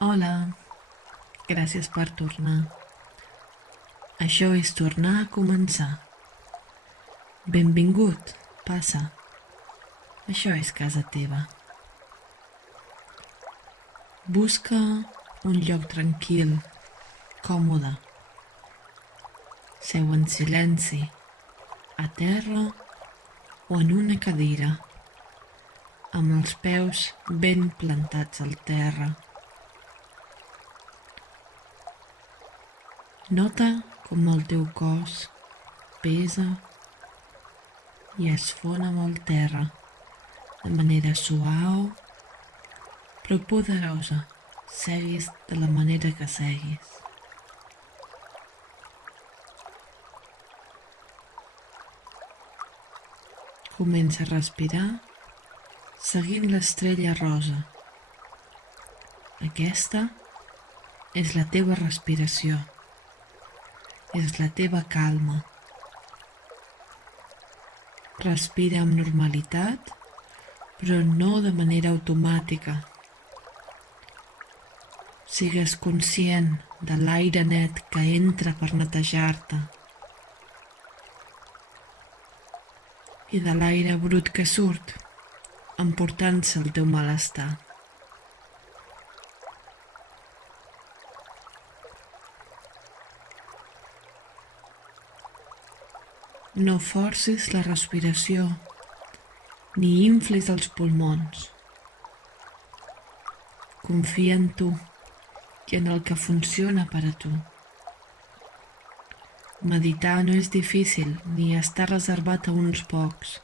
Hola, gràcies per tornar. Això és tornar a començar. Benvingut, passa. Això és casa teva. Busca un lloc tranquil, còmode. Seu en silenci, a terra o en una cadira, amb els peus ben plantats al terra. Nota com el teu cos pesa i es fon amb el terra de manera suau però poderosa, seguis de la manera que seguis. Comença a respirar seguint l'estrella rosa. Aquesta és la teva respiració, és la teva calma. Respira amb normalitat, però no de manera automàtica. Sigues conscient de l'aire net que entra per netejar-te i de l'aire brut que surt, emportant-se el teu malestar. No forcis la respiració ni inflis els pulmons. Confia en tu i en el que funciona per a tu. Meditar no és difícil ni està reservat a uns pocs.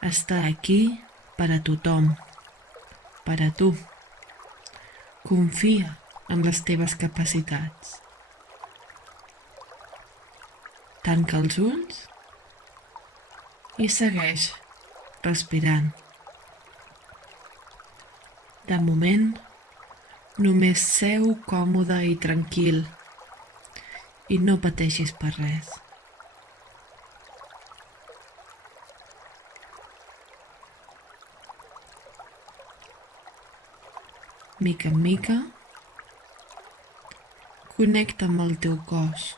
Està aquí per a tothom, per a tu. Confia en les teves capacitats. Tanca els ulls i segueix respirant. De moment, només seu còmode i tranquil i no pateixis per res. Mica en mica, connecta amb el teu cos.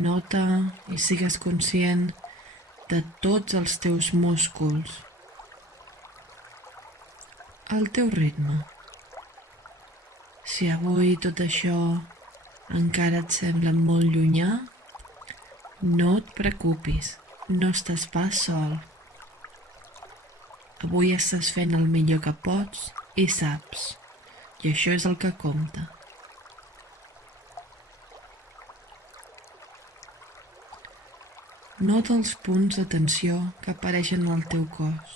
Nota i sigues conscient de tots els teus músculs. Al teu ritme. Si avui tot això encara et sembla molt llunyà, no et preocupis, no estàs pas sol. Avui estàs fent el millor que pots i saps, i això és el que compta. Nota els punts de tensió que apareixen al teu cos.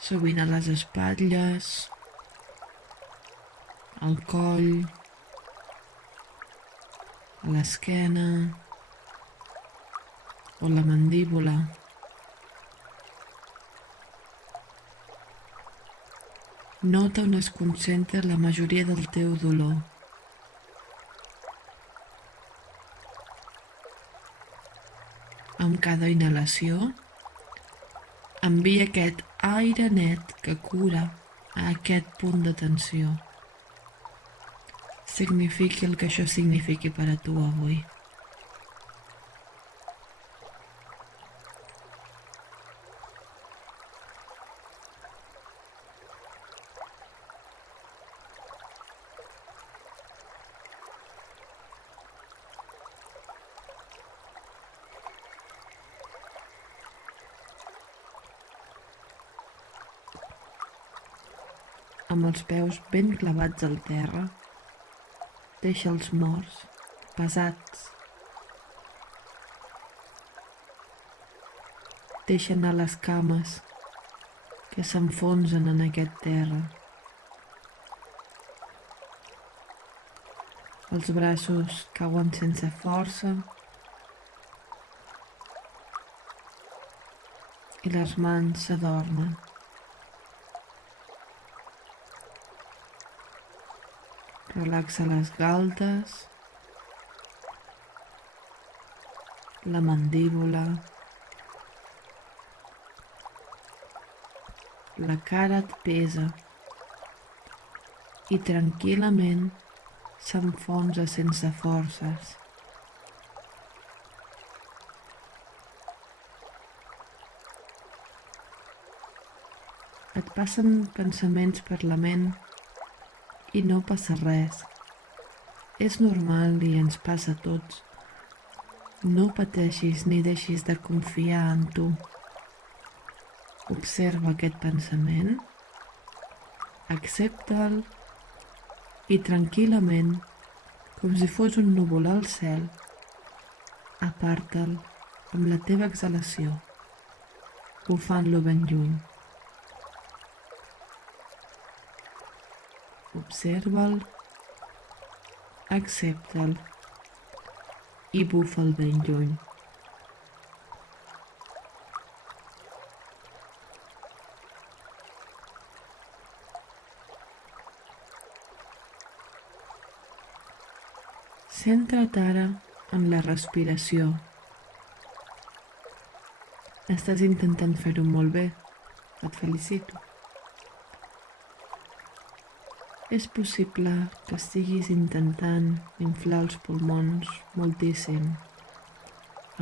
Sovint a les espatlles, al coll, a l'esquena o la mandíbula. Nota on es concentra la majoria del teu dolor. Amb cada inhalació, envia aquest aire net que cura a aquest punt de tensió. Signifiqui el que això signifiqui per a tu avui. Amb els peus ben clavats al terra, deixa els morts pesats. Deixa anar les cames que s'enfonsen en aquest terra. Els braços cauen sense força i les mans s'adormen. Relaxa les galtes, la mandíbula, la cara et pesa i tranquil·lament s'enfonsa sense forces. Et passen pensaments per la ment i no passa res. És normal i ens passa a tots. No pateixis ni deixis de confiar en tu. Observa aquest pensament, accepta'l i tranquil·lament, com si fos un núvol al cel, aparta'l amb la teva exhalació, bufant-lo ben lluny. Observa'l, accepta'l i bufa'l ben lluny. Centra't ara en la respiració. Estàs intentant fer-ho molt bé. Et felicito. És possible que estiguis intentant inflar els pulmons moltíssim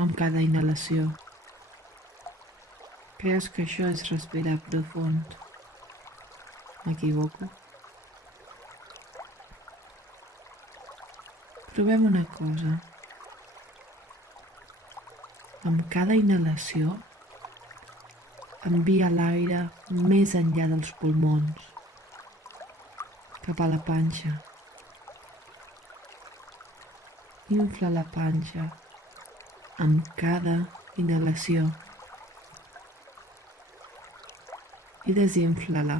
amb cada inhalació. Creus que això és respirar profund? M'equivoco? Provem una cosa. Amb cada inhalació, envia l'aire més enllà dels pulmons, cap a la panxa. Infla la panxa amb cada inhalació i desinfla-la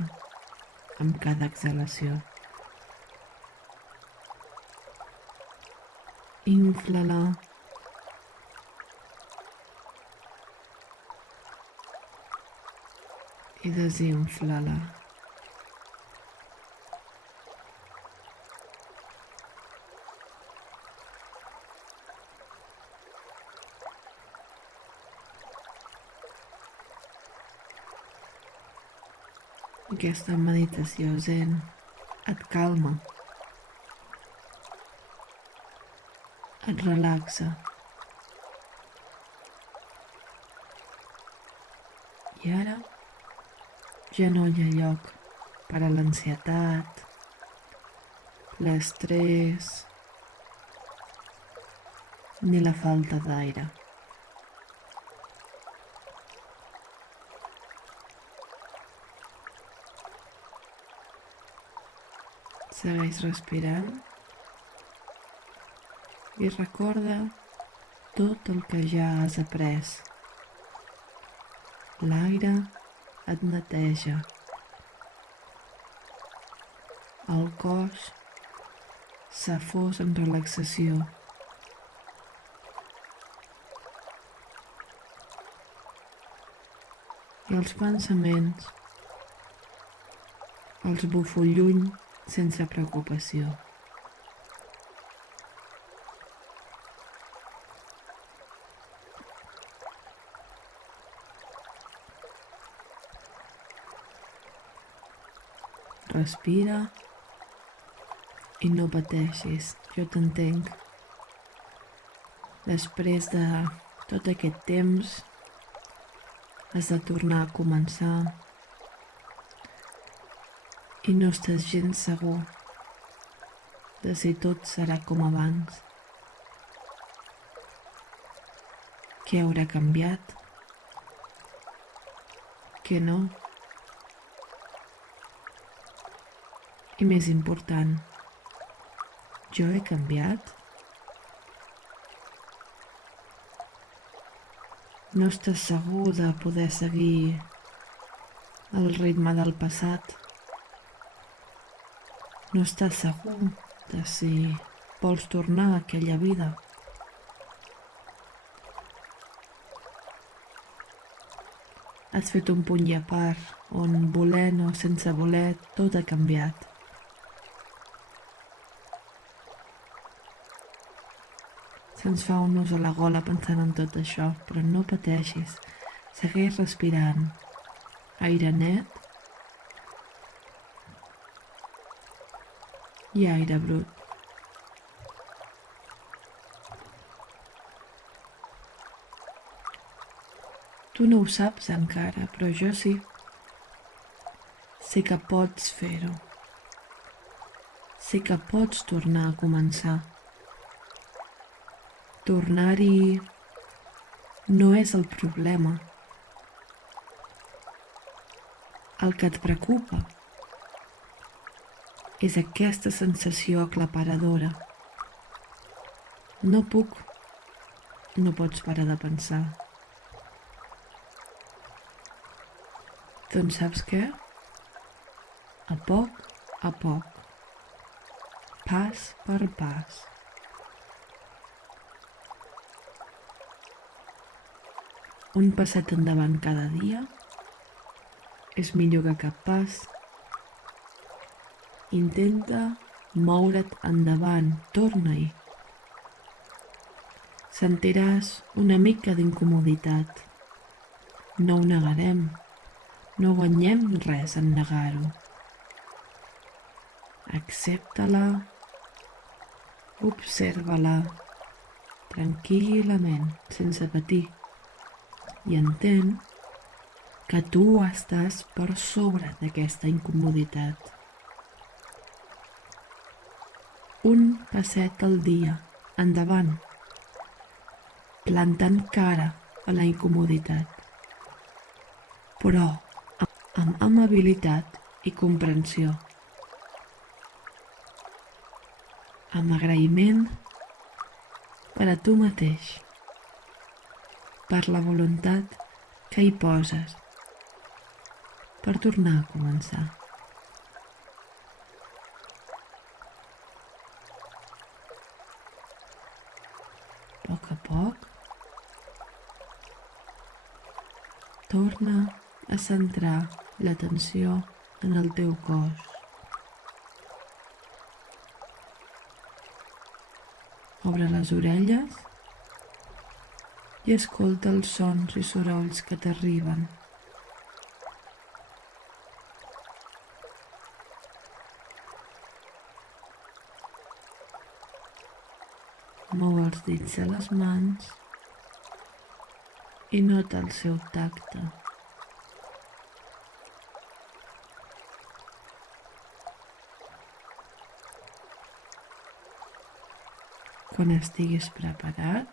amb cada exhalació. Infla-la i desinfla-la. Aquesta meditació zen et calma, et relaxa i ara ja no hi ha lloc per a l'ansietat, l'estrès ni la falta d'aire. Segueix respirant i recorda tot el que ja has après. L'aire et neteja. El cos s'afos en relaxació. I els pensaments els bufo lluny sense preocupació. Respira i no pateixis, jo t'entenc. Després de tot aquest temps has de tornar a començar i no estàs gens segur de si tot serà com abans. Què haurà canviat? Què no? I més important, jo he canviat? No estàs segur de poder seguir el ritme del passat? No estàs segur de si vols tornar a aquella vida? Has fet un punt i a part on, volent o sense voler, tot ha canviat. Se'ns fa un nus a la gola pensant en tot això, però no pateixis. Segueix respirant. Aire net i aire brut. Tu no ho saps encara, però jo sí. Sé que pots fer-ho. Sé que pots tornar a començar. Tornar-hi no és el problema. El que et preocupa és aquesta sensació aclaparadora. No puc, no pots parar de pensar. Doncs saps què? A poc, pas per pas. Un passet endavant cada dia és millor que cap pas. Intenta moure't endavant, torna-hi. Sentiràs una mica d'incomoditat. No ho negarem, no guanyem res en negar-ho. Accepta-la, observa-la tranquil·lament, sense patir, i entén que tu estàs per sobre d'aquesta incomoditat. Un passet al dia, endavant, plantant cara a la incomoditat, però amb amabilitat i comprensió, amb agraïment per a tu mateix, per la voluntat que hi poses per tornar a començar. A poc, torna a centrar l'atenció en el teu cos. Obre les orelles i escolta els sons i sorolls que t'arriben. Mou els dits de les mans i nota el seu tacte. Quan estiguis preparat,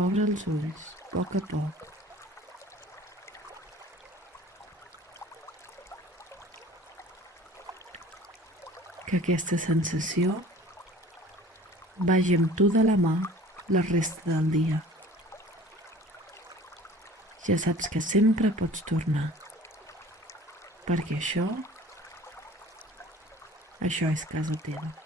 obre els ulls a poc. Que aquesta sensació vagi amb tu de la mà la resta del dia. Ja saps que sempre pots tornar, perquè això és casa teva.